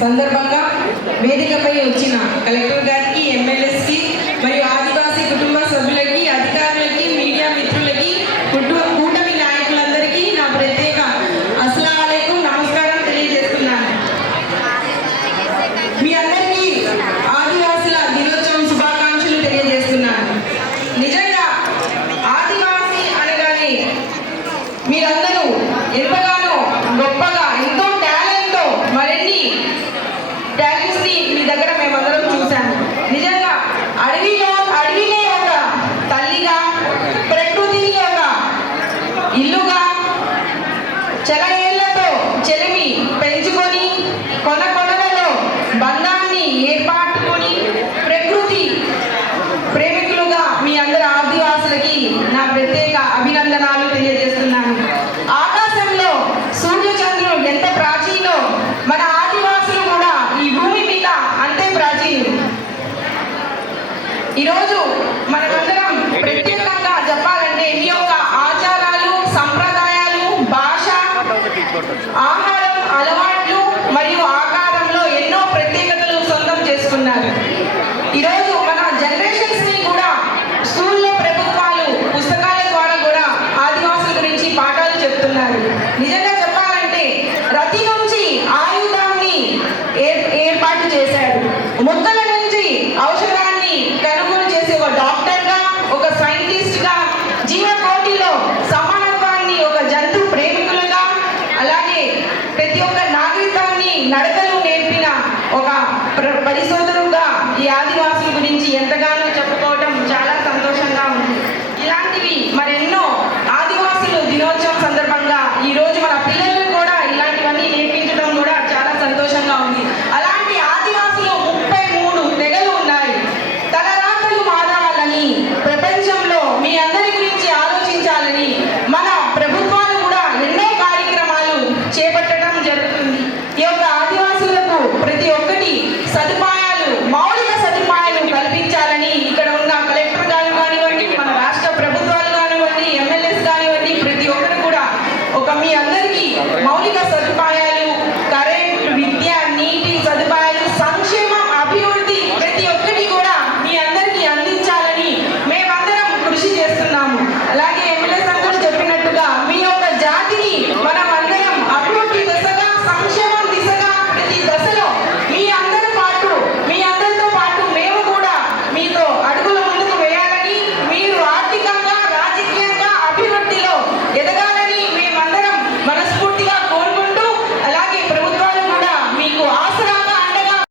సందర్భంగా వేదికపై వచ్చిన కలెక్టర్ గారికి ఎమ్మెల్యేస్కి మరియు ఆదివాసీ కుటుంబ సభ్యులకి అధికారులకి మీడియా మిత్రులకి కుటుంబ కూటమి నాయకులందరికీ నా ప్రత్యేక అస్సలం నమస్కారం తెలియజేస్తున్నాను. మీ అందరికీ ఆదివాసుల దినోత్సవం శుభాకాంక్షలు తెలియజేస్తున్నాను. నిజంగా ఆదివాసి అనగానే మీరందరూ ఎంతగానో గొప్పగా ಬಂದರೆ ఈరోజు మనమందరం ప్రత్యేకంగా చెప్పాలంటే ఈ యొక్క ఆచారాలు సంప్రదాయాలు భాష ఆహారం అలవాట్లు మరియు ఆకారంలో ఎన్నో ప్రత్యేకతలు సొంతం చేసుకున్నారు. ఈరోజు మన జనరేషన్స్ని కూడా స్కూల్లో ప్రభుత్వాలు పుస్తకాల ద్వారా కూడా ఆదివాసుల గురించి పాఠాలు చెప్తున్నారు. నిజంగా చెప్పాలంటే రతి నుంచి ఆయుధాన్ని ఏర్పాటు చేశారు. మొక్కల Pilar मौलिक सदपाया